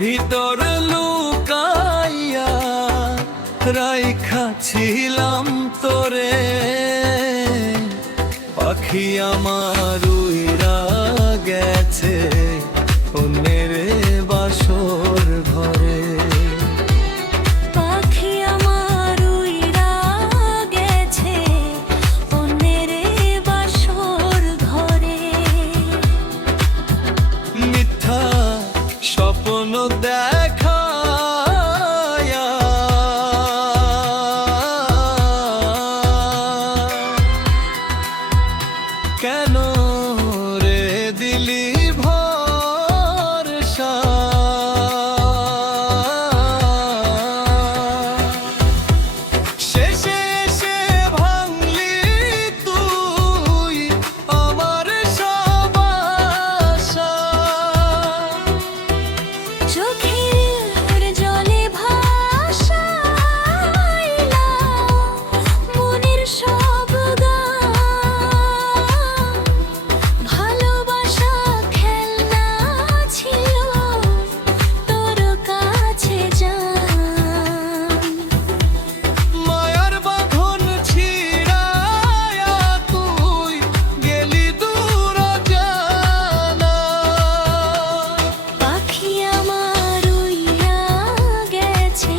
ভিতর লুকাইয়া রাইখা ছিলাম তোরে, পাখি আমার উইরা গেছে অন্যের বাসর ঘরে। পাখি আমার উইরা গেছে অন্যের বাসর ঘরে। মিথ্যা স্বপ্ন দেখা কেন রে দিলি ভরসা, শেষে এসে ভাঙলি তুই আমার সব আশা। চোখের জলে ভাসাইলা মনের সব গান, ভালোবাসা খেলনা ছিল তোর কাছে জান। মায়ার বাঁধন ছিড়ায়া তুই গেলি দূর জানা। পাখি আমার উইরা গেছে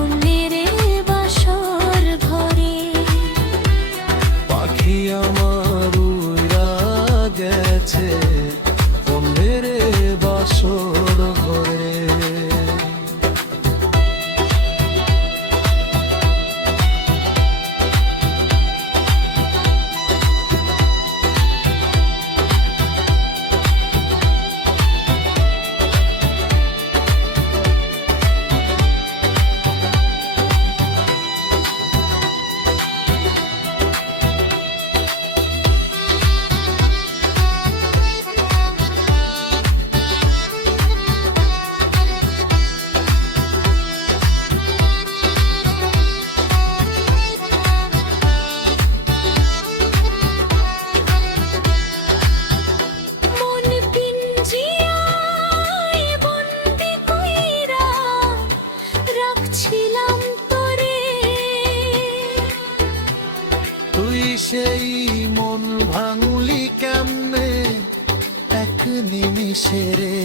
অন্যের বাসর ঘরে। পাখি আমার উড়া গেছে অন্যের বাসর ঘরে। মন পিঞ্জিরায় বন্দি কইরা রাখছিলাম তোরে। তুই সেই মন ভাঙলি কেমনে এক নিমিষে রে।